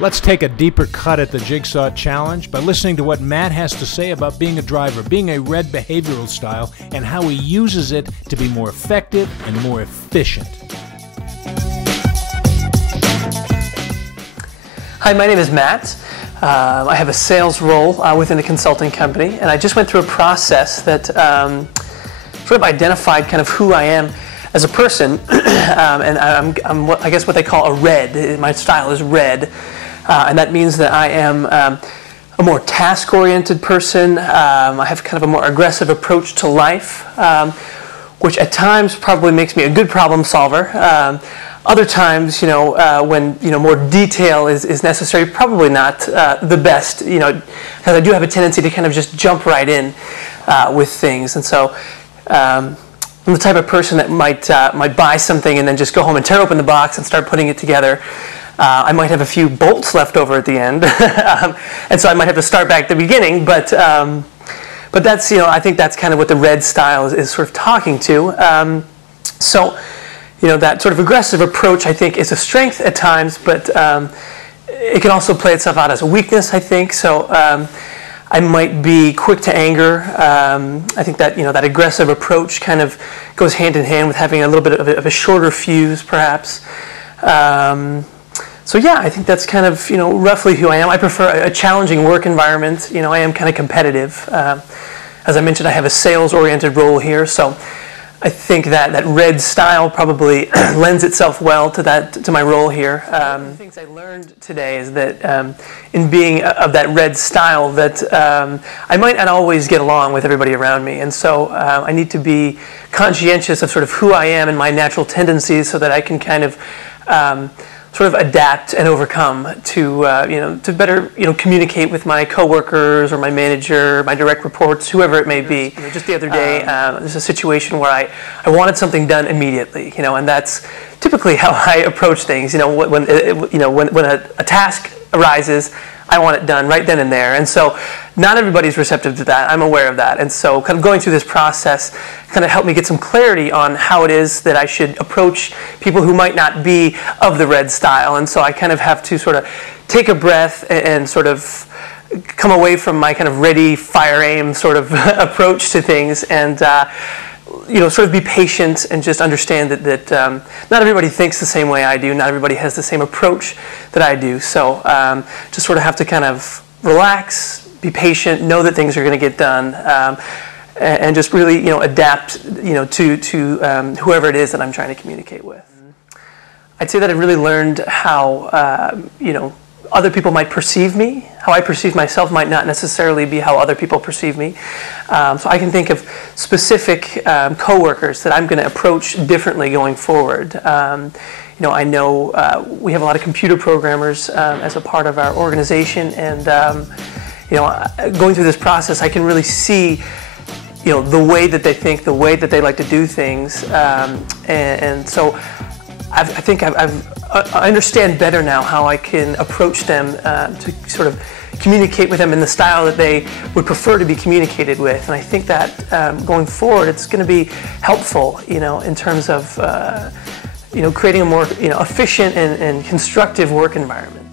Let's take a deeper cut at the Jigsaw Challenge by listening to what Matt has to say about being a driver, being a red behavioral style, and how he uses it to be more effective and more efficient. Hi, my name is Matt. I have a sales role within a consulting company, and I just went through a process that sort of identified kind of who I am as a person, and I'm what, I guess what they call a red. My style is red, and that means that I am a more task-oriented person. I have kind of a more aggressive approach to life, which at times probably makes me a good problem solver. Other times, when more detail is necessary, probably not the best. Because I do have a tendency to kind of just jump right in with things, and so. I'm the type of person that might buy something and then just go home and tear open the box and start putting it together. I might have a few bolts left over at the end, and so I might have to start back at the beginning. But that's I think that's kind of what the red style is sort of talking to. That sort of aggressive approach I think is a strength at times, but it can also play itself out as a weakness, I think. So. I might be quick to anger. I think that that aggressive approach kind of goes hand in hand with having a little bit of a shorter fuse, perhaps. So yeah, I think that's kind of roughly who I am. I prefer a challenging work environment. I am kind of competitive. As I mentioned, I have a sales-oriented role here, so I think that red style probably lends itself well to my role here. One of the things I learned today is that in being of that red style, that I might not always get along with everybody around me, and so I need to be conscientious of sort of who I am and my natural tendencies, so that I can kind of sort of adapt and overcome to to better communicate with my coworkers or my manager, my direct reports, whoever it may be. Just the other day, there's a situation where I wanted something done immediately, and that's typically how I approach things. When a task arises, I want it done right then and there, and so not everybody's receptive to that. I'm aware of that, and so kind of going through this process kind of helped me get some clarity on how it is that I should approach people who might not be of the red style, and so I kind of have to sort of take a breath and sort of come away from my kind of ready, fire, aim sort of approach to things, and sort of be patient and just understand that not everybody thinks the same way I do. Not everybody has the same approach that I do. So just sort of have to kind of relax, be patient, know that things are going to get done, and just really adapt to whoever it is that I'm trying to communicate with. I'd say that I really learned how other people might perceive me. How I perceive myself might not necessarily be how other people perceive me. So I can think of specific coworkers that I'm going to approach differently going forward. I know we have a lot of computer programmers as a part of our organization, and going through this process, I can really see the way that they think, the way that they like to do things, and so I think I understand better now how I can approach them to sort of communicate with them in the style that they would prefer to be communicated with, and I think that going forward, it's going to be helpful, in terms of creating a more efficient and constructive work environment.